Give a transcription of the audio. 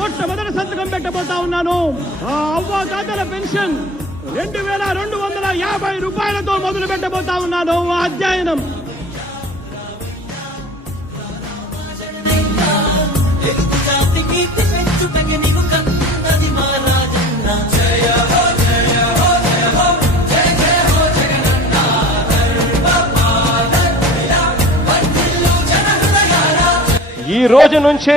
మొట్టమొదటి సంతకం పెట్టబోతా ఉన్నాను. ఆ అవ్వాతాతల పెన్షన్ రెండు వేల రెండు వందల యాభై రూపాయలతో మొదలు పెట్టబోతా ఉన్నాను. అధ్యయనం. ఈ రోజు నుంచే